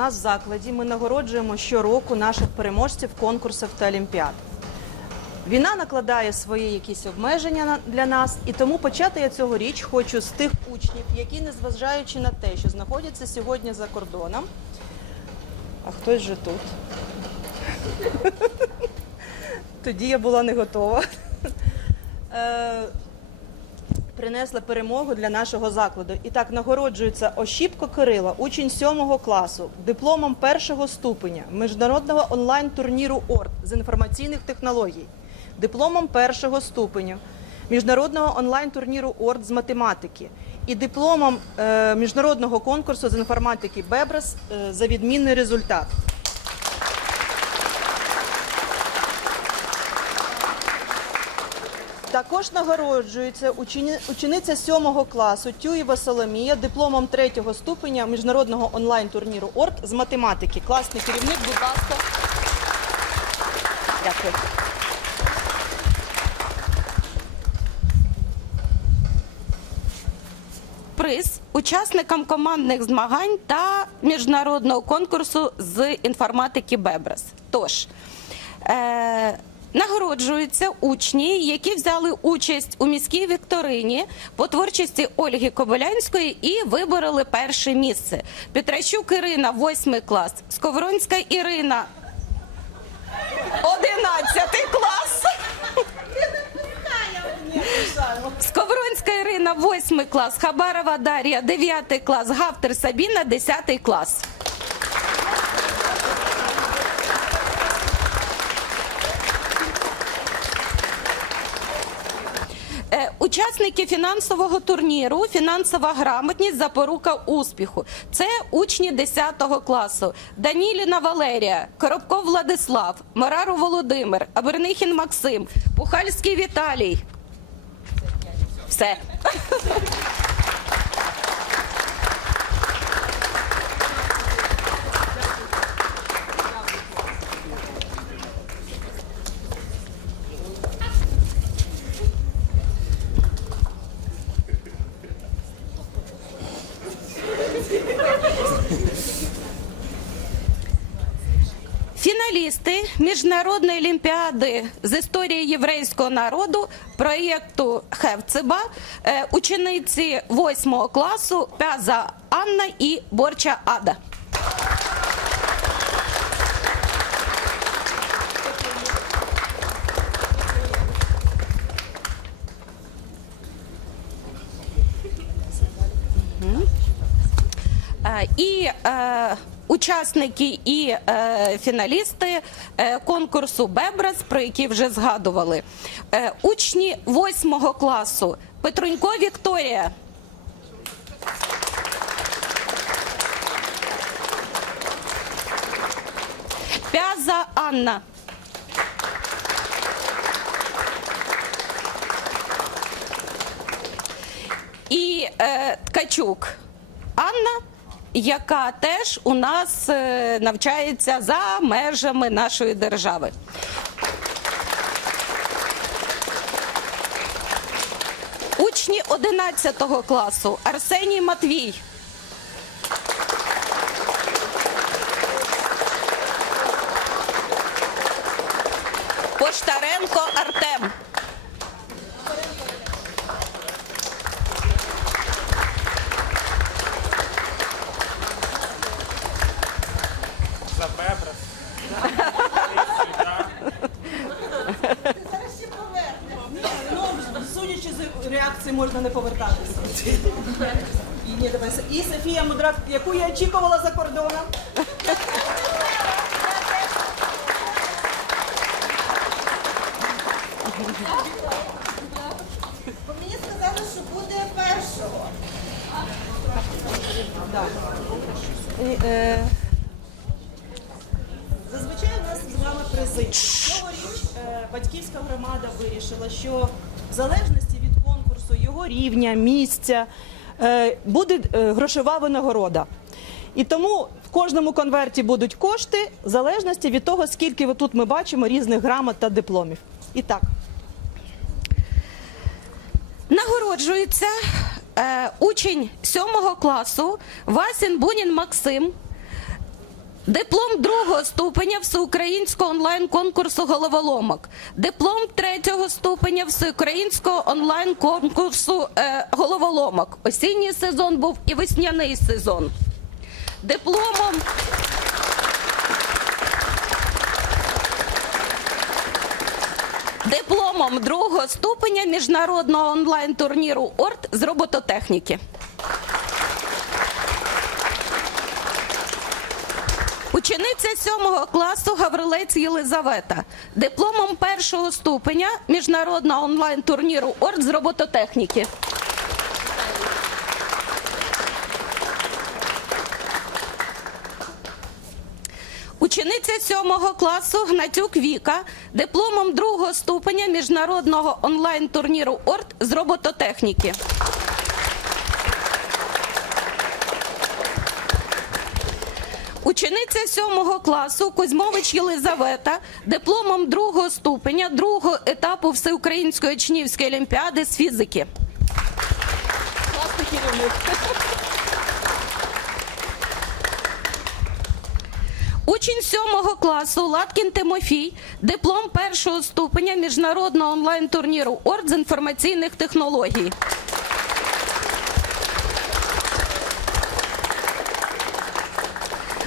нас в закладі. Ми нагороджуємо щороку наших переможців конкурсів та олімпіад. Війна накладає свої якісь обмеження для нас, і тому почати я цьогоріч хочу з тих учнів, які, незважаючи на те, що знаходяться сьогодні за кордоном, а хтось же тут. Тоді я була не готова. Принесла перемогу для нашого закладу. І так нагороджується Ощіпко Кирила, учень 7 класу, дипломом першого ступеня міжнародного онлайн-турніру ОРТ з інформаційних технологій, дипломом першого ступеня міжнародного онлайн-турніру ОРТ з математики і дипломом е, міжнародного конкурсу з інформатики Бебрес е, за відмінний результат. Також нагороджується учениця 7 класу Тюєва Соломія дипломом 3 ступеня міжнародного онлайн-турніру ОРТ з математики. Класний керівник, будь ласка. Дякую. приз учасникам командних змагань та міжнародного конкурсу з інформатики Бебрес. Тож е, нагороджуються учні, які взяли участь у міській вікторині по творчості Ольги Кобилянської і вибороли перше місце. Петращук Ірина, 8 клас, Сковоронська Ірина, 11 клас. Сковоронська Ірина, 8 клас, Хабарова Дар'я, 9 клас, Гавтер Сабіна, 10 клас. Учасники фінансового турніру, фінансова грамотність, запорука успіху. Це учні 10 класу. Даніліна Валерія, Коробков Владислав, Марару Володимир, Абернихін Максим, Пухальський Віталій. Все. Фіналісти міжнародної олімпіади з історії єврейського народу проєкту Хевцеба, е, учениці 8 класу Пяза Анна і Борча Ада. І е, учасники і е, фіналісти е, конкурсу Бебрес, про які вже згадували. Е, учні 8 класу Петрунько Вікторія. Пяза Анна. І е, Ткачук Анна, яка теж у нас е, навчається за межами нашої держави. Учні 11 класу Арсеній Матвій. Поштаренко Артем. За бебрас. Ну, судячи з реакції, можна не повертатися. І, ні. І Софія Мудрак, яку я очікувала за кордоном. Бо мені сказали, що буде першого. Е, Зазвичай у нас з вами призи. Цьогоріч е, батьківська громада вирішила, що в залежності конкурсу, його рівня, місця, е, буде е, грошова винагорода. І тому в кожному конверті будуть кошти в залежності від того, скільки тут ми бачимо різних грамот та дипломів. І так, Нагороджується е, учень 7 класу Васін Бунін Максим Диплом другого ступеня всеукраїнського онлайн-конкурсу головоломок. Диплом третього ступеня всеукраїнського онлайн-конкурсу е, головоломок. Осінній сезон був і весняний сезон. Дипломом Дипломом другого ступеня міжнародного онлайн-турніру ОРТ з робототехніки. Учениця сьомого класу Гаврилець Єлизавета. Дипломом першого ступеня міжнародного онлайн-турніру ОРТ з робототехніки. Учениця сьомого класу Гнатюк Віка дипломом другого ступеня міжнародного онлайн-турніру ОРТ з робототехніки. Учениця сьомого класу Кузьмович Єлизавета дипломом другого ступеня другого етапу Всеукраїнської учнівської олімпіади з фізики. Учень сьомого класу Латкін Тимофій, диплом першого ступеня міжнародного онлайн-турніру ОРД з інформаційних технологій.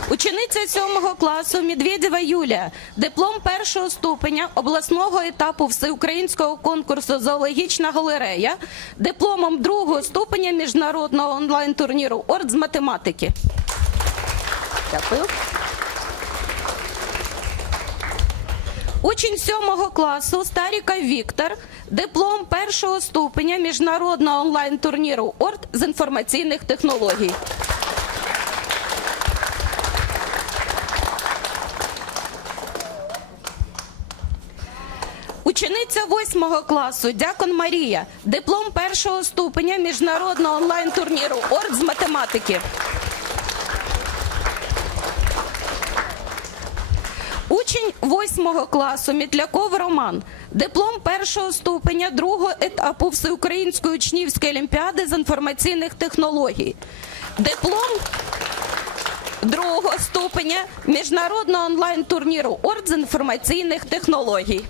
Учениця сьомого класу Медведєва Юлія, диплом першого ступеня обласного етапу всеукраїнського конкурсу Зоологічна галерея, дипломом другого ступеня міжнародного онлайн-турніру ОРД з математики. Дякую. Учень сьомого класу Старіка Віктор, диплом першого ступеня міжнародного онлайн-турніру ОРТ з інформаційних технологій. Учениця восьмого класу Дякон Марія, диплом першого ступеня міжнародного онлайн-турніру ОРТ з математики. Учень восьмого класу Мітляков Роман, диплом першого ступеня другого етапу Всеукраїнської учнівської олімпіади з інформаційних технологій. Диплом другого ступеня міжнародного онлайн-турніру ОРД з інформаційних технологій.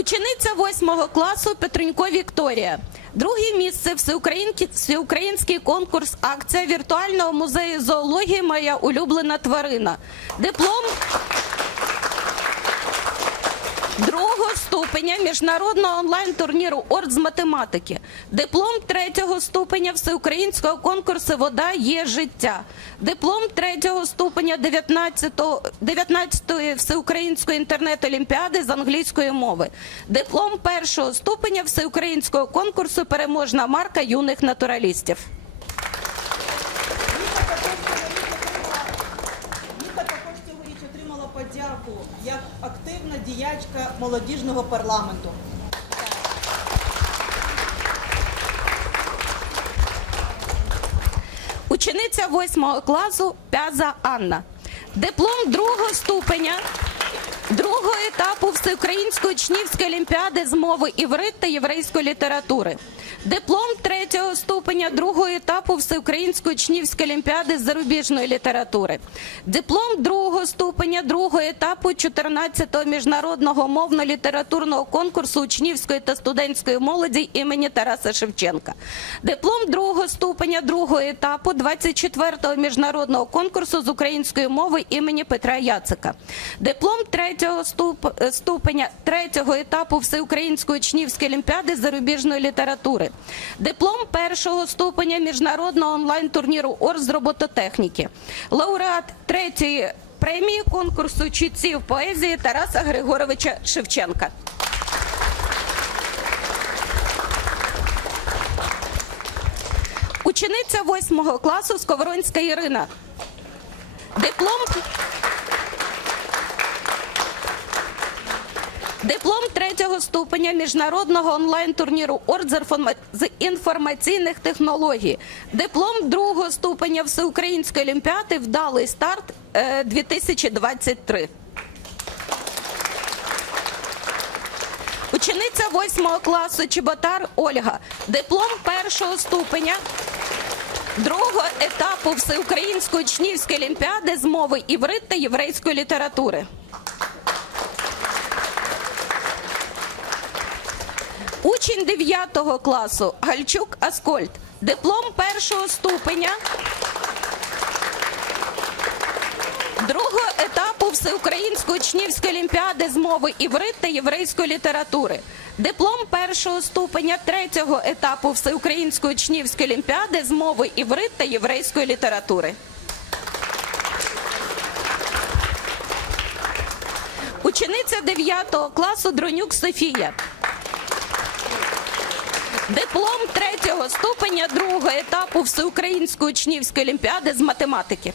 Учениця восьмого класу Петренько Вікторія. Друге місце всеукраїнський, конкурс акція віртуального музею зоології Моя улюблена тварина. Диплом другого ступеня міжнародного онлайн-турніру ОРД з математики. Диплом третього ступеня всеукраїнського конкурсу Вода є життя. Диплом третього ступеня 19-го 19-ї всеукраїнської інтернет-олімпіади з англійської мови. Диплом першого ступеня всеукраїнського конкурсу Переможна марка юних натуралістів. Ніка також цьогоріч отримала подяку як діячка молодіжного парламенту. Учениця восьмого класу Пяза Анна. Диплом другого ступеня другого етапу Всеукраїнської учнівської олімпіади з мови іврит та єврейської літератури. Диплом третього ступеня другого етапу Всеукраїнської учнівської олімпіади з зарубіжної літератури. Диплом другого ступеня другого етапу 14-го міжнародного мовно-літературного конкурсу учнівської та студентської молоді імені Тараса Шевченка. Диплом другого ступеня другого етапу 24-го міжнародного конкурсу з української мови імені Петра Яцика. Диплом третього е, ступеня третього етапу Всеукраїнської учнівської олімпіади з зарубіжної літератури. Диплом першого ступеня міжнародного онлайн-турніру ОР з робототехніки. Лауреат третьої премії конкурсу чітців поезії Тараса Григоровича Шевченка. Учениця восьмого класу Сковоронська Ірина. Диплом Диплом третього ступеня міжнародного онлайн-турніру ОРД з інформаційних технологій. Диплом другого ступеня Всеукраїнської олімпіади Вдалий старт е, 2023. Учениця восьмого класу Чеботар Ольга. Диплом першого ступеня другого етапу Всеукраїнської учнівської олімпіади з мови іврит та єврейської літератури. Учень 9 класу Гальчук Аскольд. Диплом першого ступеня другого етапу Всеукраїнської учнівської олімпіади з мови іврит та єврейської літератури. Диплом першого ступеня третього етапу Всеукраїнської учнівської олімпіади з мови іврит та єврейської літератури. Учениця 9 класу Дронюк Софія. Диплом третього ступеня другого етапу Всеукраїнської учнівської олімпіади з математики.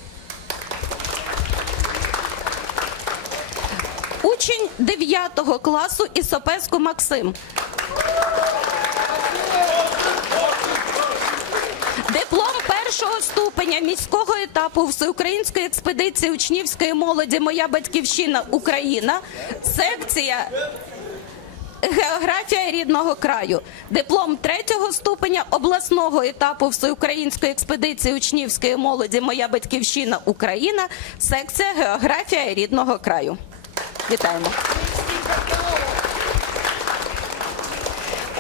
Учень 9 класу Ісопеску Максим. Диплом першого ступеня міського етапу Всеукраїнської експедиції учнівської молоді Моя батьківщина Україна. Секція Географія рідного краю. Диплом третього ступеня обласного етапу Всеукраїнської експедиції учнівської молоді Моя батьківщина Україна. Секція Географія рідного краю. Вітаємо.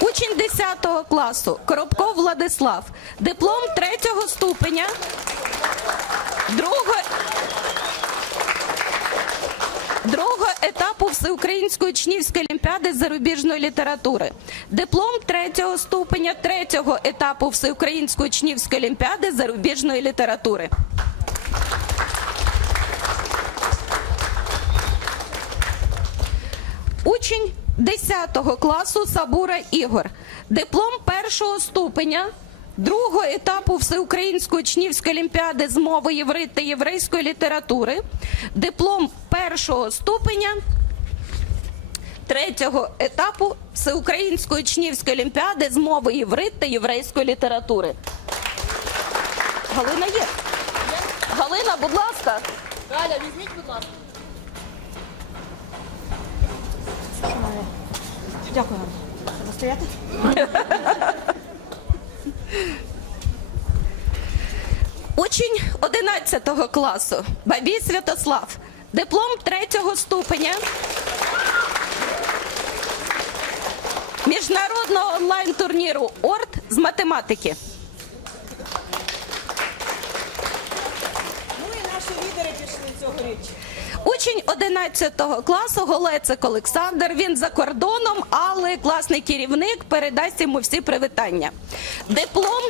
Учень 10 класу Коробков Владислав. Диплом третього ступеня. Другого другого етапу Всеукраїнської учнівської олімпіади зарубіжної літератури. Диплом третього ступеня третього етапу Всеукраїнської учнівської олімпіади зарубіжної літератури. Учень 10 класу Сабура Ігор. Диплом першого ступеня другого етапу Всеукраїнської учнівської олімпіади з мови єврит та єврейської літератури. Диплом першого ступеня третього етапу Всеукраїнської учнівської олімпіади з мови єврит та єврейської літератури. Галина є. Галина, будь ласка. Галя, візьміть, будь ласка. Дякую. Треба стояти? Учень 11 класу Бабій Святослав. Диплом третього ступеня міжнародного онлайн-турніру ОРТ з математики. Ну і наші лідери пішли цьогоріч. Учень 11 класу Голецик Олександр. Він за кордоном, але класний керівник передасть йому всі привітання. Диплом.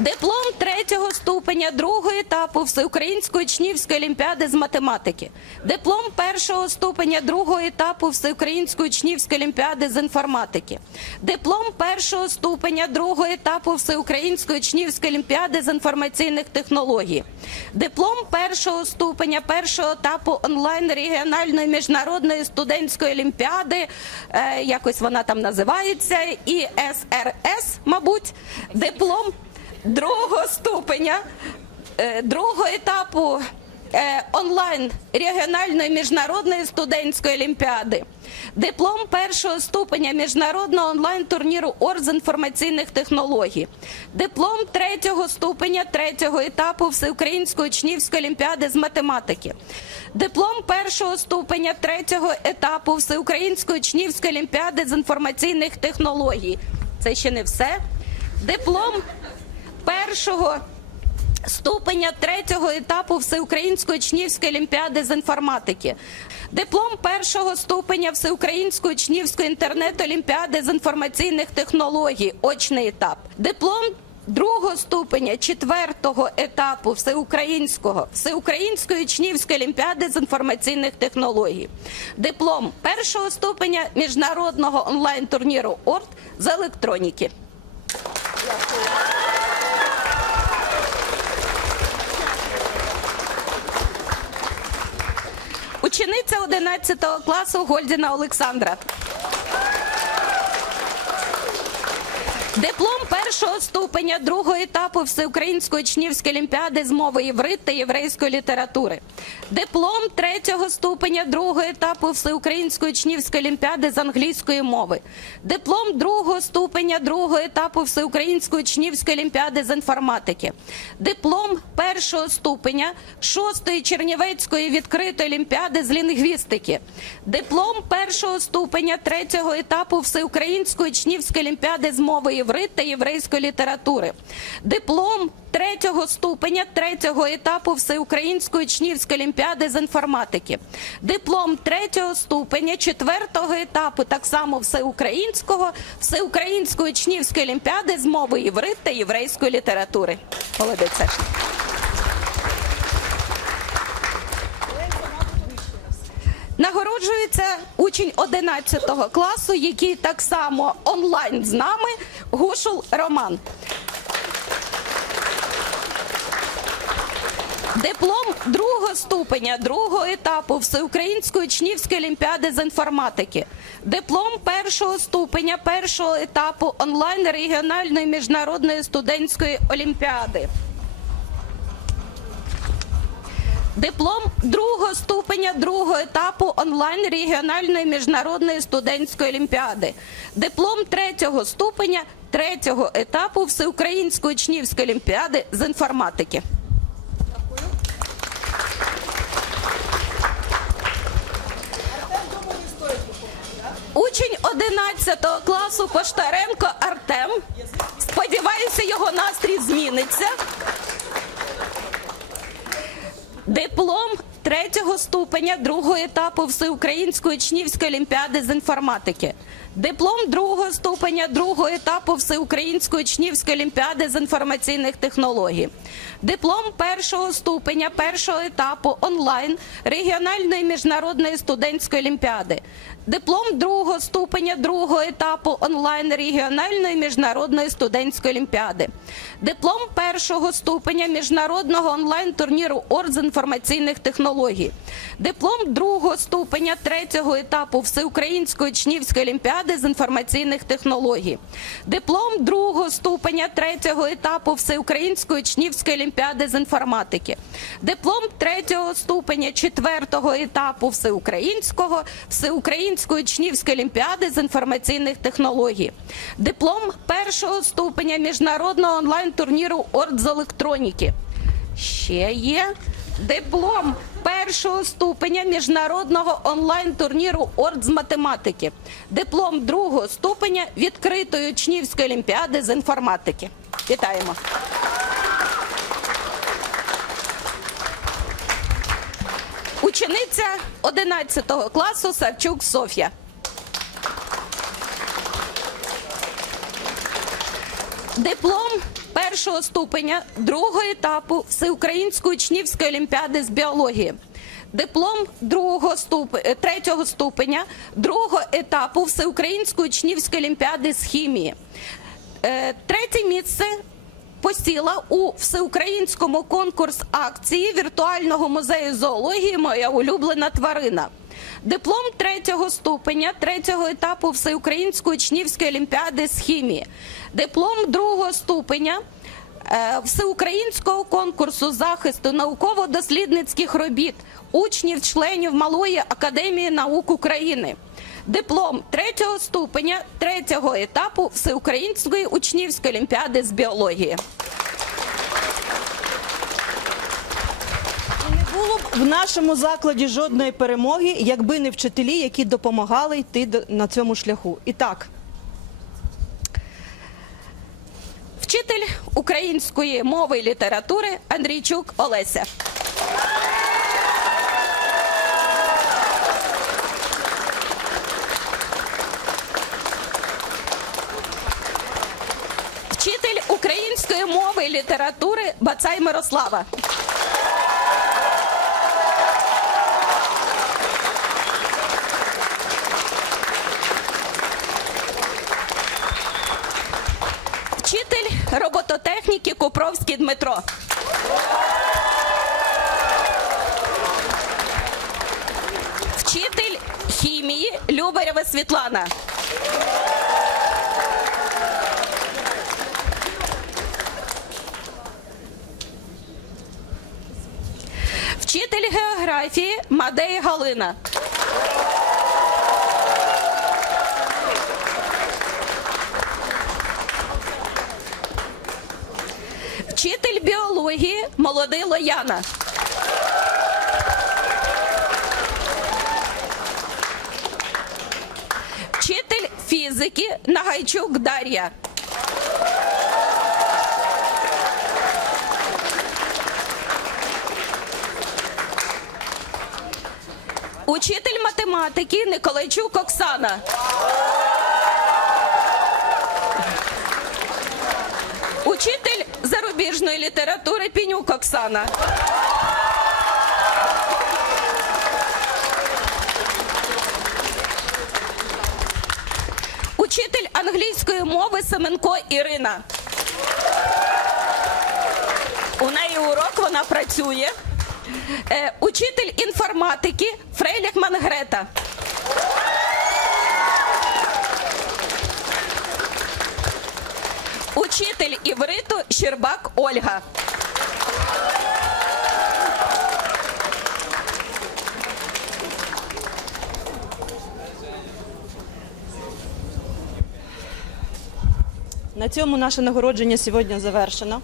Диплом третього ступеня другого етапу Всеукраїнської учнівської олімпіади з математики. Диплом першого ступеня другого етапу Всеукраїнської учнівської олімпіади з інформатики. Диплом першого ступеня другого етапу Всеукраїнської учнівської олімпіади з інформаційних технологій. Диплом першого ступеня першого етапу онлайн регіональної міжнародної студентської олімпіади, е, якось вона там називається, і СРС, мабуть, диплом другого ступеня, е, другого етапу е, онлайн регіональної міжнародної студентської олімпіади, диплом першого ступеня міжнародного онлайн турніру ОР з інформаційних технологій, диплом третього ступеня третього етапу Всеукраїнської учнівської олімпіади з математики, диплом першого ступеня третього етапу Всеукраїнської учнівської олімпіади з інформаційних технологій. Це ще не все. Диплом першого ступеня третього етапу Всеукраїнської учнівської олімпіади з інформатики, диплом першого ступеня Всеукраїнської учнівської інтернет-олімпіади з інформаційних технологій, очний етап, диплом другого ступеня четвертого етапу всеукраїнського всеукраїнської учнівської олімпіади з інформаційних технологій, диплом першого ступеня міжнародного онлайн турніру ОРТ з електроніки. Учениця 11 класу Гольдіна Олександра. Диплом першого ступеня другого етапу Всеукраїнської учнівської олімпіади з мови єврит та єврейської літератури. Диплом третього ступеня другого етапу Всеукраїнської учнівської олімпіади з англійської мови. Диплом другого ступеня другого етапу Всеукраїнської учнівської олімпіади з інформатики. Диплом першого ступеня шостої Чернівецької відкритої олімпіади з лінгвістики. Диплом першого ступеня третього етапу Всеукраїнської учнівської олімпіади з мови єврит та єврейської літератури. Диплом третього ступеня третього етапу Всеукраїнської учнівської олімпіади з інформатики. Диплом третього ступеня четвертого етапу, так само всеукраїнського, Всеукраїнської учнівської олімпіади з мови єврит та єврейської літератури. Молодець. Нагороджується учень 11 класу, який так само онлайн з нами, Гушул Роман. Диплом другого ступеня другого етапу Всеукраїнської учнівської олімпіади з інформатики. Диплом першого ступеня першого етапу онлайн регіональної міжнародної студентської олімпіади. Диплом другого ступеня другого етапу онлайн регіональної міжнародної студентської олімпіади. Диплом третього ступеня третього етапу Всеукраїнської учнівської олімпіади з інформатики. Учень 11 класу Поштаренко Артем. Сподіваюся, його настрій зміниться. Диплом третього ступеня другого етапу Всеукраїнської учнівської олімпіади з інформатики. Диплом другого ступеня другого етапу Всеукраїнської учнівської олімпіади з інформаційних технологій. Диплом першого ступеня першого етапу онлайн регіональної міжнародної студентської олімпіади. Диплом другого ступеня другого етапу онлайн регіональної міжнародної студентської олімпіади. Диплом першого ступеня міжнародного онлайн турніру ОРД з інформаційних технологій. Диплом другого ступеня третього етапу Всеукраїнської учнівської олімпіади з інформаційних технологій. Диплом другого ступеня третього етапу Всеукраїнської учнівської олімпіади з інформатики. Диплом третього ступеня четвертого етапу Всеукраїнського Всеукраїнської учнівської олімпіади з інформаційних технологій. Диплом першого ступеня міжнародного онлайн турніру ОРД з електроніки. Ще є диплом першого ступеня міжнародного онлайн-турніру ОРД з математики, диплом другого ступеня відкритої учнівської олімпіади з інформатики. Вітаємо! Учениця 11 класу Савчук Софія. Диплом першого ступеня другого етапу Всеукраїнської учнівської олімпіади з біології. Диплом другого ступ... е, третього ступеня другого етапу Всеукраїнської учнівської олімпіади з хімії. Е, Третє місце посіла у всеукраїнському конкурс акції віртуального музею зоології Моя улюблена тварина. Диплом третього ступеня третього етапу Всеукраїнської учнівської олімпіади з хімії. Диплом другого ступеня е, всеукраїнського конкурсу захисту науково-дослідницьких робіт учнів членів Малої академії наук України. Диплом третього ступеня третього етапу Всеукраїнської учнівської олімпіади з біології. Не було б в нашому закладі жодної перемоги, якби не вчителі, які допомагали йти на цьому шляху. І так, Вчитель української мови і літератури Андрійчук Олеся. Вчитель української мови і літератури Бацай Мирослава. Вчитель робототехніки Купровський Дмитро. Вчитель хімії Любарєва Світлана. Вчитель географії Мадей Галина. Вчитель біології молодий Лояна. Вчитель фізики Нагайчук Дар'я. Учитель математики Николайчук Оксана. Учитель зарубіжної літератури Пінюк Оксана. Учитель англійської мови Семенко Ірина. У неї урок вона працює. Е, учитель інформатики Фрейліх Мангрета. Учитель івриту Щербак Ольга. На цьому наше нагородження сьогодні завершено.